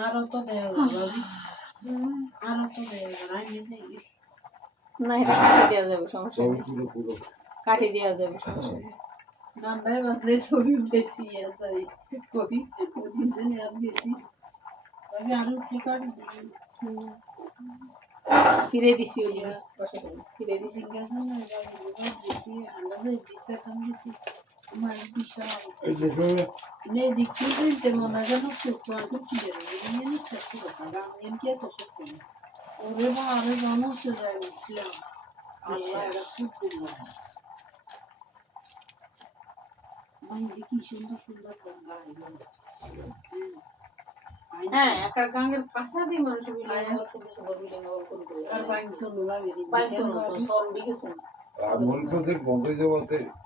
আরও তো দেয়া। আরও তো দেয়া না এটা কাঠি দেওয়া যাবে সমস্যা নেই কাঠি দেওয়া যাবে সমস্যা নেই নান্দায় বাজলে ছবি বেশি আছে কবি ওদিন যে নেওয়া দিয়েছি আমি আরও কি কাটি দিই। ফিরে দিছি পড়ো, ফিরে দিছি জিজ্ঞাসা না দিয়েছি আন্দাজে দিছে কাম দিয়েছি আমার বিশাল এই দেখো নে দেখতে দিতে মনে যেন সুখ আগে কি দেবে নিয়ে নিচ্ছে কি কথা গান কি এত সুখ করে ওরে বা আরে জানো সে যায় উঠলাম আল্লাহ এটা খুব করলাম মাইন্দি কি সুন্দর সুন্দর গান গাইলো হ্যাঁ একার গাঙ্গের পাশা মানুষ বিল্ডিং সুন্দর সুন্দর বিল্ডিং করে করে আর বাইক তো নোলা বাইক তো নতুন গেছে আর মূলপথের বন্ধ জগতে সর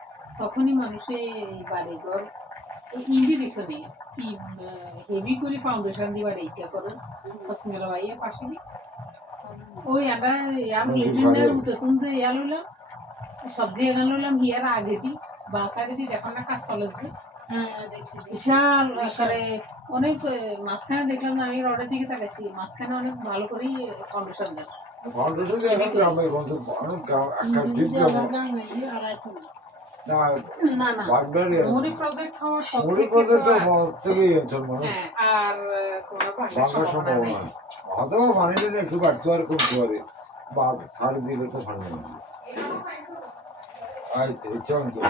তখনই মানুষে বাড়ি ঘর ইন্দি পিছনে হেভি করে ফাউন্ডেশন দিয়ে বাড়ি ইটা করে পশ্চিমের বাইয়া পাশে দিয়ে ওই আমরা ইয়ার মতো তুমি যে ইয়া লইলাম সবজি এখানে লইলাম হিয়ার আগে দি বা সাইডে দি দেখো না কাজ চলেছে হ্যাঁ বিশাল আকারে অনেক মাঝখানে দেখলাম না আমি রডের দিকে তাকাইছি মাঝখানে অনেক ভালো করেই ফাউন্ডেশন দেয়। ফাউন্ডেশন গ্রামে বন্ধ অনেক গ্রাম একটা না না প্রজেক্ট হওয়ার সব মুড়ি থেকেই অঞ্চল মানুষ। হ্যাঁ আর ভাঙার ভাঙার সম্ভাবনা হয়তো পানি দিলে একটু বাড়তে পারে কমতে পারে বা সার দিলে তো পানি না আচ্ছা ইচ্ছা অঞ্চল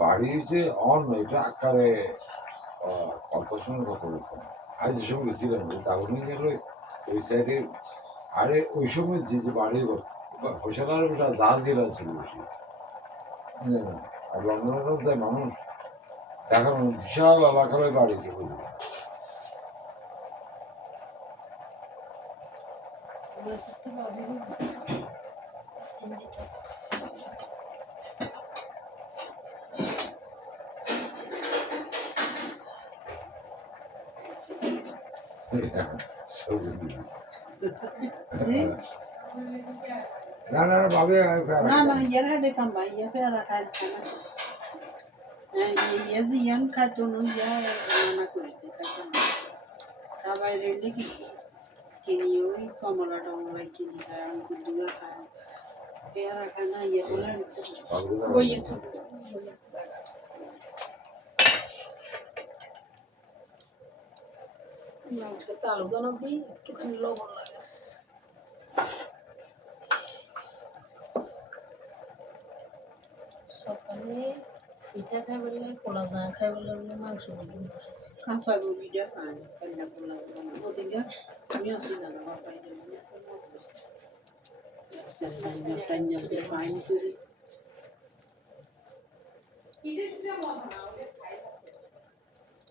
বাড়ি হচ্ছে অন্য এটা আকারে কত সময় কথা বলতাম আজ গেছিলাম ওই দাগুনি গেল ওই সাইডে আরে ওই সময় যে যে বাড়ি হোসেনার বেটা জাহাজিরা ছিল আর লন্ডনের যায় মানুষ দেখানো বিশাল এলাকার ওই বাড়ি কে বুঝলি ছবি দিলি। জি? না না না ভাবে না না ইয়ার হাডে কাম ভাই ইয়া পেয়ারা খায় না। হ্যাঁ ইয়া জি ইয়ান খাইতো না ইয়া মানা করে না। খাবাই রেলে কি কিনি ওই কমলা টমলা কিনি খায় আঙ্কুর দুগা খায়। পেয়ারা খায় না ইয়া বলে ওই মাংসে আলু দিই একটুখানি লবণ লাগে সকালে পিঠা খাই বলে কলা জা খাই বলে বলে মাংস বলে বসাইছি কাঁচা গরুটা ওদিকে আমি আসি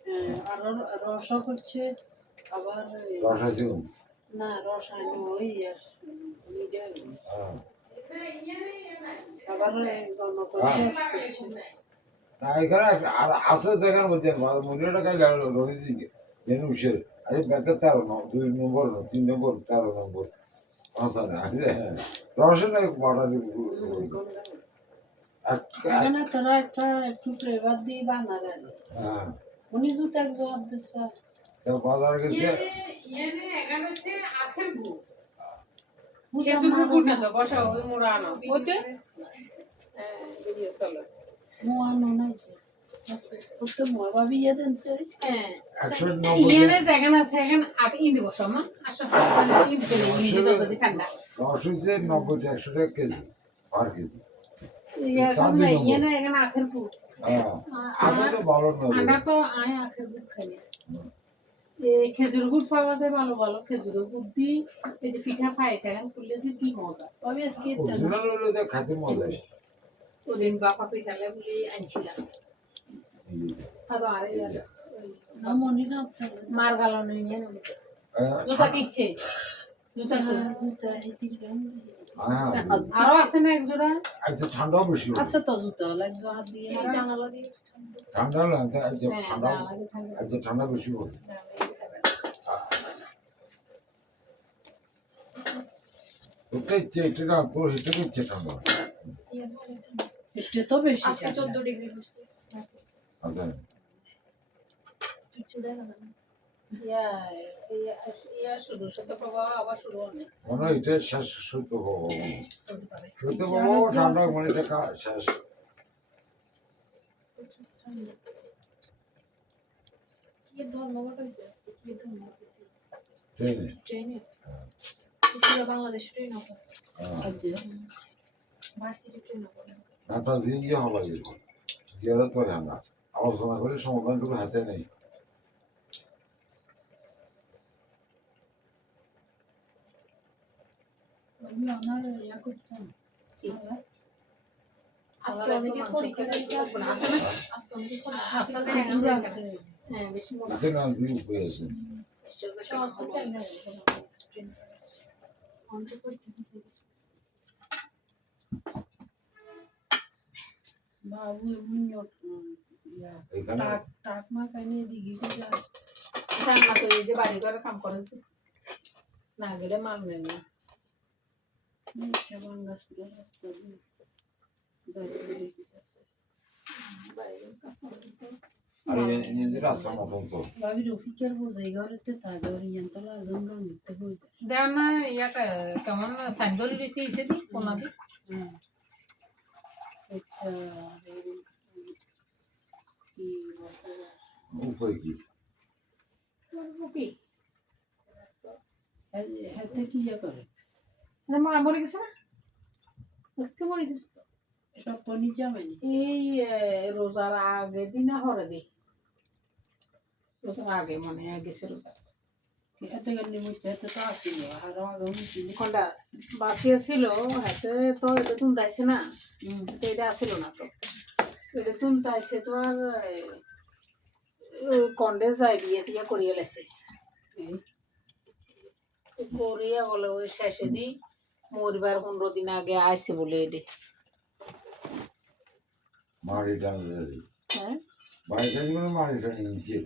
হ্যাঁ, আর রসক হচ্ছে না। রস না আর আছে রোহিত দিকে আজ তেরো নম্বর দুই নম্বর না, তিন নম্বর তেরো নম্বর। আচ্ছা না রসেন বর্ডারি এখানে তোরা একটা একটু ফ্লেভার দিয়ে বানালে হ্যাঁ। উনি জুতো এক জবাব দিচ্ছে। বাজারে গেছে খেজুরের গুড়। না তো বসা ওই মোড়া আনো। ওইতে ভিডিও চলো। মোয়ানো নাই ও তো মোয়া ভাবি ইয়ে হ্যাঁ। নব্বইটা একশো টাকা কেজি কেজি। ইয়ে হ্যাঁ তো ভালো আমরা তো আয় আখের পুর খাই। এই খেজুর গুড় পাওয়া যায় ভালো ভালো খেজুর গুড় দি এই যে পিঠা পায়েস এখন করলে যে কি মজা। আমি আজকে হলে মজা ওদিন বাপা পিঠালে বলে আনছিলাম। আরও আরে না মনে না মার গালো নিয়ে নেব জুতা কিচ্ছে জুতা তো জুতা এদিকে গান। হ্যাঁ আরও আছে না এক জোড়া বেশি। আছে তো জুতা হাত দিয়ে জানালা দিয়ে। ঠান্ডা হলে তো আজকে হ্যাঁ ঠান্ডা জানালা ঠান্ডা। বেশি হবে। তোর ইচ্ছে না তোর হিটে করছে ঠান্ডা তো বেশি আজকে ঠান্ডা। চোদ্দ ডিগ্রি পড়ছে। আচ্ছা। কিছু দেখা না। ইয়া ইয়া ইয়া শুরু সাথে প্রবাহ আবার শুরু হয়নি। মনে হয় এটা শেষ ঠান্ডা মানে এটা শেষ। যে হওয়া লাগে গেলে তো হয়। না আলোচনা করে সমাধানটুকু হাতে নেই। আমি আমার ইয়া? আজকে অনেকে পরীক্ষা না আছে আজকে অনেকে পরীক্ষা আছে। হ্যাঁ বেশি। বাবু টাক টাক মা দিঘি যায় তো এই যে বাড়ি ঘরে কাম করেছে না গেলে মাল নেন না কেমন সাইন করে দিয়েছে কোনাদি হ্যাঁ আচ্ছা কি হাতে ইয়া করে মা মরে গেছে না? কে মরে গেছে? তো? সব পনির জামাইনি এই রোজার আগে দিন না হরে দি রোজার আগে মনে গেছে গেলে হাতে তো আসিল আর আগে বাসি ছিল হাতে তো এটা তুমি দাইছে না তো এটা আসিল না তো। এটা তুমি দাইছে তো আর কন্ডে যাই দিয়ে টিয়া করিয়ে লাইছে। করিয়া বলে ওই শেষে দি মরিবার পনেরো দিন আগে আইসে বলে এডে। মাড়ি টান হ্যাঁ? বাড়ি মানে মাড়ি টানি নিচে